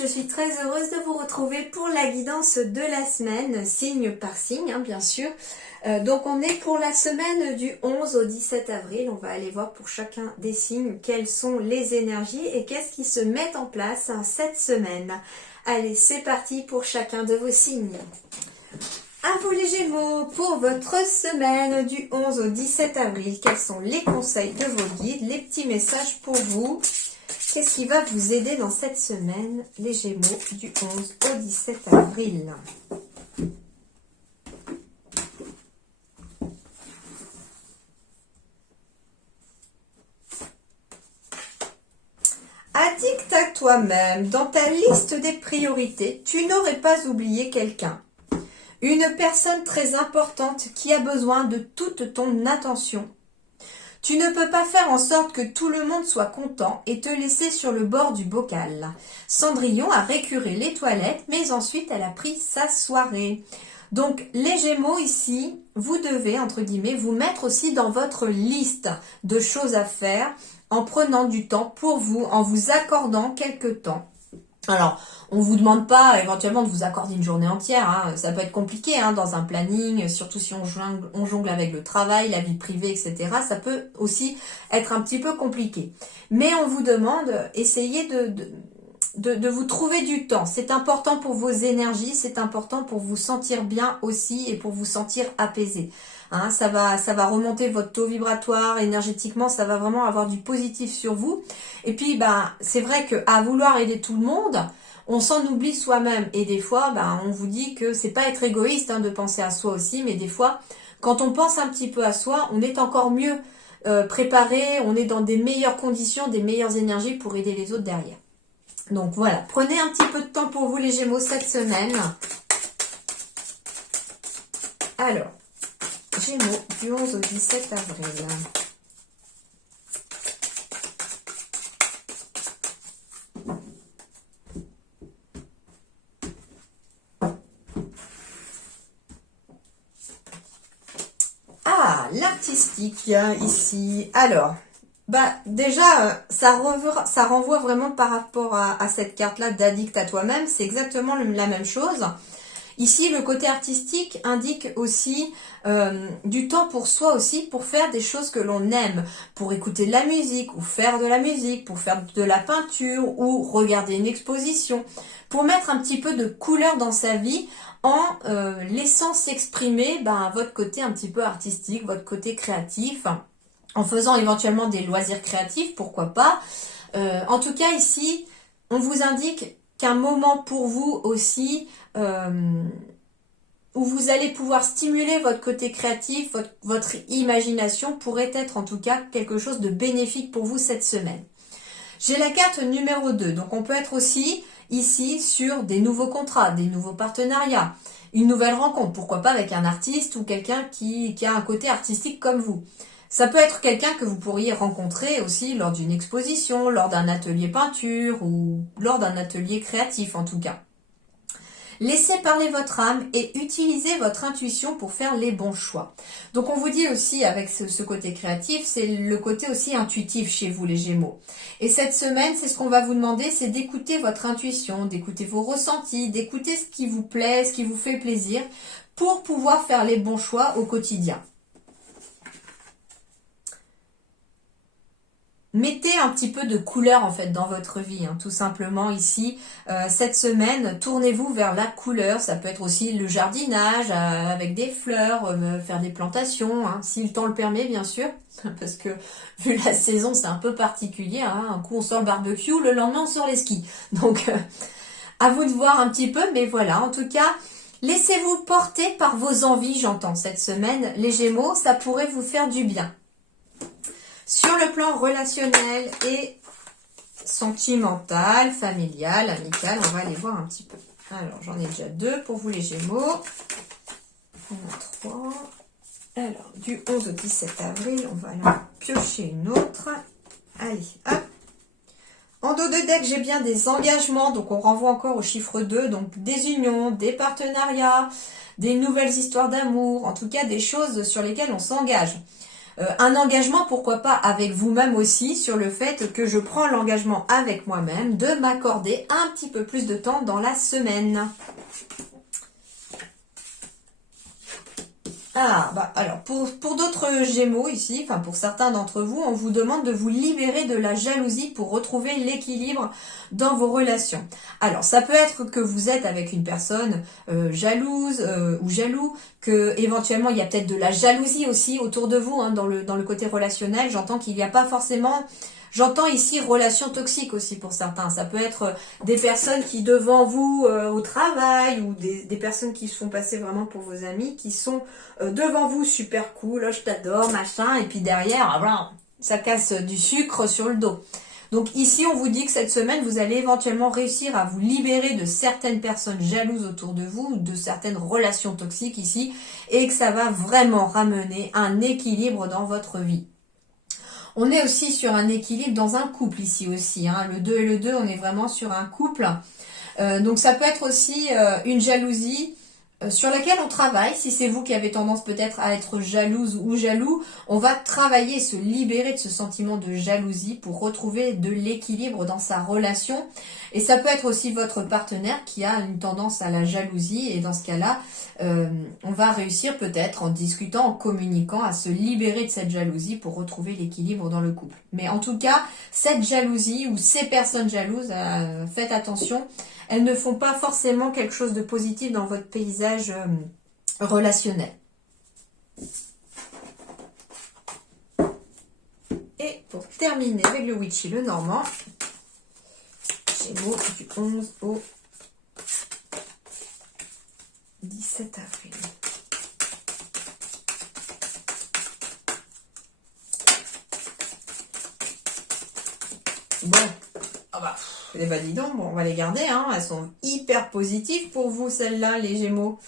je suis très heureuse de vous retrouver pour la guidance de la semaine, signe par signe, hein, bien sûr. Donc on est pour la semaine du 11 au 17 avril, on va aller voir pour chacun des signes quelles sont les énergies et qu'est-ce qui se met en place cette semaine. Allez, c'est parti pour chacun de vos signes. À vous les Gémeaux, pour votre semaine du 11 au 17 avril, quels sont les conseils de vos guides, les petits messages pour vous? Qu'est-ce qui va vous aider dans cette semaine, les Gémeaux, du 11 au 17 avril? Addict à toi-même, dans ta liste des priorités, tu n'aurais pas oublié quelqu'un. Une personne très importante qui a besoin de toute ton attention. Tu ne peux pas faire en sorte que tout le monde soit content et te laisser sur le bord du bocal. Cendrillon a récuré les toilettes, mais ensuite elle a pris sa soirée. Donc les Gémeaux ici, vous devez, entre guillemets, vous mettre aussi dans votre liste de choses à faire en prenant du temps pour vous, en vous accordant quelques temps. Alors, on ne vous demande pas éventuellement de vous accorder une journée entière, hein. Ça peut être compliqué dans un planning, surtout si on jongle avec le travail, la vie privée, etc. Ça peut aussi être un petit peu compliqué. Mais on vous demande, essayez de vous trouver du temps. C'est important pour vos énergies, c'est important pour vous sentir bien aussi et pour vous sentir apaisé. Ça va remonter votre taux vibratoire, énergétiquement, ça va vraiment avoir du positif sur vous. Et puis, c'est vrai qu'à vouloir aider tout le monde, on s'en oublie soi-même. Et des fois, on vous dit que c'est pas être égoïste de penser à soi aussi, mais des fois, quand on pense un petit peu à soi, on est encore mieux préparé, on est dans des meilleures conditions, des meilleures énergies pour aider les autres derrière. Donc voilà, prenez un petit peu de temps pour vous les Gémeaux cette semaine. Alors, Gémeaux du 11 au 17 avril. Ah, l'artistique ici. Alors, déjà, ça renvoie vraiment par rapport à cette carte-là d'addict à toi-même. C'est exactement la même chose. Ici, le côté artistique indique aussi du temps pour soi aussi, pour faire des choses que l'on aime, pour écouter de la musique ou faire de la musique, pour faire de la peinture ou regarder une exposition, pour mettre un petit peu de couleur dans sa vie en laissant s'exprimer votre côté un petit peu artistique, votre côté créatif, en faisant éventuellement des loisirs créatifs, pourquoi pas. En tout cas, ici, on vous indique qu'un moment pour vous aussi, où vous allez pouvoir stimuler votre côté créatif, votre imagination, pourrait être en tout cas quelque chose de bénéfique pour vous cette semaine. J'ai la carte numéro 2, donc on peut être aussi ici sur des nouveaux contrats, des nouveaux partenariats, une nouvelle rencontre, pourquoi pas avec un artiste ou quelqu'un qui a un côté artistique comme vous. Ça peut être quelqu'un que vous pourriez rencontrer aussi lors d'une exposition, lors d'un atelier peinture ou lors d'un atelier créatif en tout cas. Laissez parler votre âme et utilisez votre intuition pour faire les bons choix. Donc on vous dit aussi avec ce côté créatif, c'est le côté aussi intuitif chez vous les Gémeaux. Et cette semaine, c'est ce qu'on va vous demander, c'est d'écouter votre intuition, d'écouter vos ressentis, d'écouter ce qui vous plaît, ce qui vous fait plaisir, pour pouvoir faire les bons choix au quotidien. Mettez un petit peu de couleur en fait dans votre vie, tout simplement ici. Cette semaine, tournez-vous vers la couleur. Ça peut être aussi le jardinage avec des fleurs, faire des plantations, si le temps le permet bien sûr. Parce que vu la saison, c'est un peu particulier. Un coup on sort le barbecue, le lendemain on sort les skis. Donc à vous de voir un petit peu, mais voilà. En tout cas, laissez-vous porter par vos envies, j'entends cette semaine. Les Gémeaux, ça pourrait vous faire du bien. Sur le plan relationnel et sentimental, familial, amical, on va aller voir un petit peu. Alors, j'en ai déjà 2 pour vous les Gémeaux. On a 3. Alors, du 11 au 17 avril, on va aller en piocher une autre. Allez, hop. En dos de deck, j'ai bien des engagements, donc on renvoie encore au chiffre 2, donc des unions, des partenariats, des nouvelles histoires d'amour, en tout cas des choses sur lesquelles on s'engage. un engagement, pourquoi pas, avec vous-même aussi, sur le fait que je prends l'engagement avec moi-même de m'accorder un petit peu plus de temps dans la semaine. Ah, bah alors, pour d'autres Gémeaux ici, enfin pour certains d'entre vous, on vous demande de vous libérer de la jalousie pour retrouver l'équilibre dans vos relations. Alors, ça peut être que vous êtes avec une personne jalouse ou jaloux, que éventuellement il y a peut-être de la jalousie aussi autour de vous, hein, dans le côté relationnel. J'entends qu'il n'y a pas forcément... J'entends ici relations toxiques aussi pour certains. Ça peut être des personnes qui devant vous au travail ou des personnes qui se font passer vraiment pour vos amis, qui sont devant vous super cool, oh, je t'adore, machin, et puis derrière, voilà, ça casse du sucre sur le dos. Donc ici, on vous dit que cette semaine, vous allez éventuellement réussir à vous libérer de certaines personnes jalouses autour de vous, de certaines relations toxiques ici, et que ça va vraiment ramener un équilibre dans votre vie. On est aussi sur un équilibre dans un couple ici aussi. Hein. Le 2 et le 2, on est vraiment sur un couple. Donc ça peut être aussi une jalousie sur laquelle on travaille. Si c'est vous qui avez tendance peut-être à être jalouse ou jaloux, on va travailler, se libérer de ce sentiment de jalousie pour retrouver de l'équilibre dans sa relation. Et ça peut être aussi votre partenaire qui a une tendance à la jalousie. Et dans ce cas-là, on va réussir peut-être en discutant, en communiquant, à se libérer de cette jalousie pour retrouver l'équilibre dans le couple. Mais en tout cas, cette jalousie ou ces personnes jalouses, faites attention, elles ne font pas forcément quelque chose de positif dans votre paysage relationnel. Et pour terminer avec le Witchy, le Normand, Gémeaux du 11 au 17 avril. Bon, ah bah, eh ben dis donc, bon, on va les garder, hein. Elles sont hyper positives pour vous, celles-là, les Gémeaux.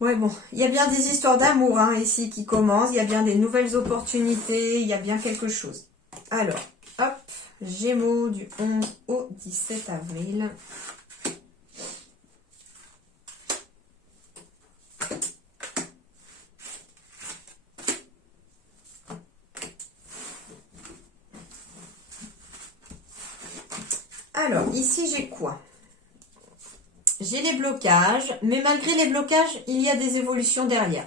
Ouais, bon, il y a bien des histoires d'amour hein, ici qui commencent, il y a bien des nouvelles opportunités, il y a bien quelque chose. Alors, hop, Gémeaux du 11 au 17 avril. Alors, ici, j'ai quoi? J'ai les blocages, mais malgré les blocages, il y a des évolutions derrière.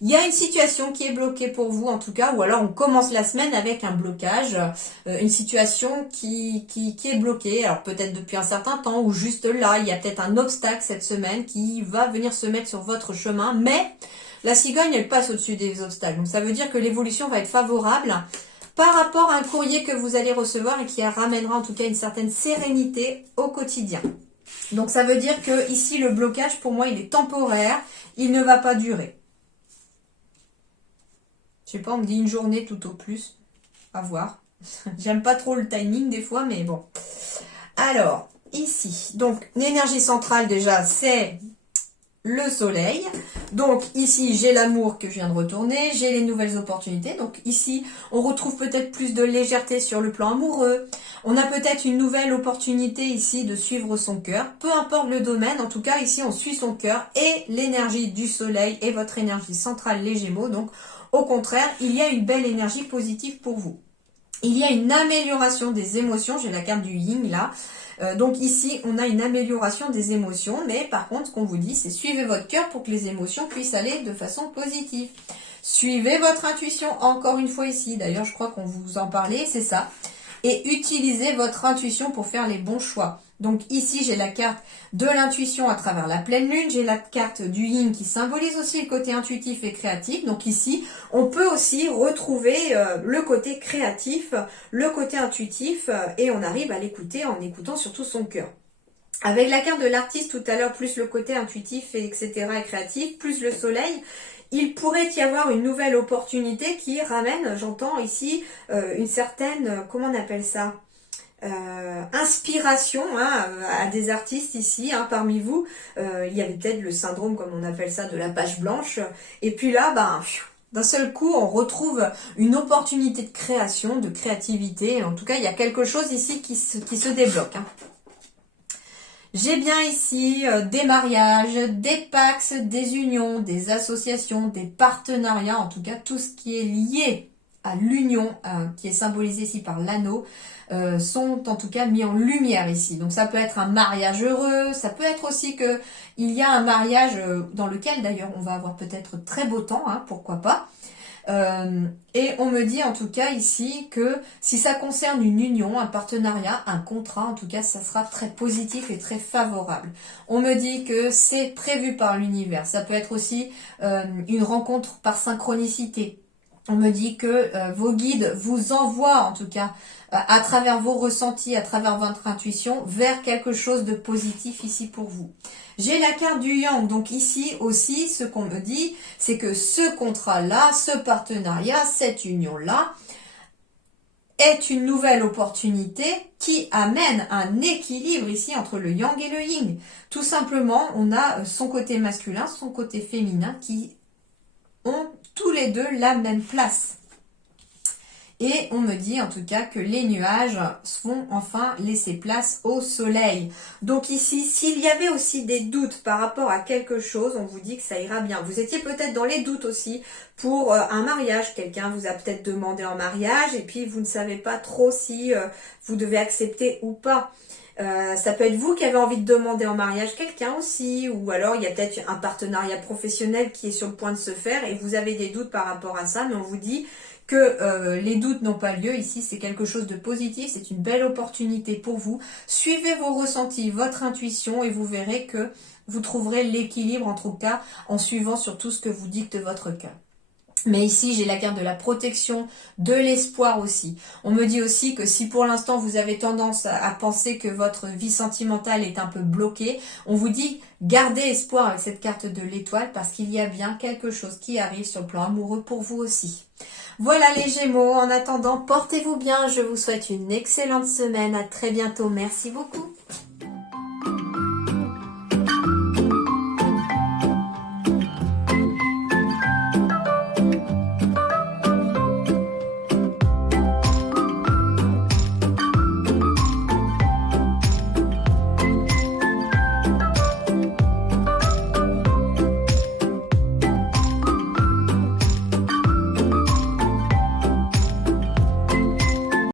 Il y a une situation qui est bloquée pour vous, en tout cas, ou alors on commence la semaine avec un blocage, une situation qui est bloquée, alors peut-être depuis un certain temps, ou juste là, il y a peut-être un obstacle cette semaine qui va venir se mettre sur votre chemin, mais la cigogne, elle passe au-dessus des obstacles. Donc ça veut dire que l'évolution va être favorable par rapport à un courrier que vous allez recevoir et qui ramènera en tout cas une certaine sérénité au quotidien. Donc ça veut dire que ici le blocage pour moi il est temporaire, il ne va pas durer. Je sais pas, on me dit une journée tout au plus, à voir. J'aime pas trop le timing des fois, mais bon. Alors, ici, donc l'énergie centrale déjà c'est le soleil. Donc ici j'ai l'amour que je viens de retourner, j'ai les nouvelles opportunités. Donc ici on retrouve peut-être plus de légèreté sur le plan amoureux. On a peut-être une nouvelle opportunité ici de suivre son cœur. Peu importe le domaine, en tout cas ici on suit son cœur et l'énergie du soleil est votre énergie centrale les Gémeaux. Donc au contraire, il y a une belle énergie positive pour vous. Il y a une amélioration des émotions, j'ai la carte du yin là. Donc ici, on a une amélioration des émotions, mais par contre, ce qu'on vous dit, c'est suivez votre cœur pour que les émotions puissent aller de façon positive. Suivez votre intuition, encore une fois ici, d'ailleurs, je crois qu'on vous en parlait, c'est ça. Et utilisez votre intuition pour faire les bons choix. Donc ici, j'ai la carte de l'intuition à travers la pleine lune. J'ai la carte du yin qui symbolise aussi le côté intuitif et créatif. Donc ici, on peut aussi retrouver le côté créatif, le côté intuitif et on arrive à l'écouter en écoutant surtout son cœur. Avec la carte de l'artiste tout à l'heure, plus le côté intuitif et etc. et créatif, plus le soleil, il pourrait y avoir une nouvelle opportunité qui ramène, j'entends ici, une certaine, comment on appelle ça, inspiration hein, à des artistes ici, hein, parmi vous. Il y avait peut-être le syndrome, comme on appelle ça, de la page blanche. Et puis là, ben, d'un seul coup, on retrouve une opportunité de création, de créativité. En tout cas, il y a quelque chose ici qui se débloque. Hein. J'ai bien ici des mariages, des pax, des unions, des associations, des partenariats, en tout cas tout ce qui est lié à l'union, qui est symbolisé ici par l'anneau, sont en tout cas mis en lumière ici. Donc ça peut être un mariage heureux, ça peut être aussi que il y a un mariage dans lequel d'ailleurs on va avoir peut-être très beau temps, hein, pourquoi pas. Et on me dit en tout cas ici que si ça concerne une union, un partenariat, un contrat, en tout cas ça sera très positif et très favorable. On me dit que c'est prévu par l'univers. Ça peut être aussi une rencontre par synchronicité. On me dit que vos guides vous envoient en tout cas à travers vos ressentis, à travers votre intuition, vers quelque chose de positif ici pour vous. J'ai la carte du Yang, donc ici aussi ce qu'on me dit, c'est que ce contrat-là, ce partenariat, cette union-là est une nouvelle opportunité qui amène un équilibre ici entre le Yang et le Yin. Tout simplement, on a son côté masculin, son côté féminin qui ont tous les deux la même place. Et on me dit en tout cas que les nuages vont enfin laisser place au soleil. Donc ici, s'il y avait aussi des doutes par rapport à quelque chose, on vous dit que ça ira bien. Vous étiez peut-être dans les doutes aussi pour un mariage. Quelqu'un vous a peut-être demandé en mariage et puis vous ne savez pas trop si vous devez accepter ou pas. Ça peut être vous qui avez envie de demander en mariage quelqu'un aussi, ou alors il y a peut-être un partenariat professionnel qui est sur le point de se faire et vous avez des doutes par rapport à ça, mais on vous dit que les doutes n'ont pas lieu. Ici, c'est quelque chose de positif, c'est une belle opportunité pour vous. Suivez vos ressentis, votre intuition et vous verrez que vous trouverez l'équilibre en tout cas en suivant surtout ce que vous dicte votre cœur. Mais ici, j'ai la carte de la protection, de l'espoir aussi. On me dit aussi que si pour l'instant vous avez tendance à penser que votre vie sentimentale est un peu bloquée, on vous dit gardez espoir avec cette carte de l'étoile parce qu'il y a bien quelque chose qui arrive sur le plan amoureux pour vous aussi. Voilà les Gémeaux, en attendant, portez-vous bien, je vous souhaite une excellente semaine, à très bientôt, merci beaucoup.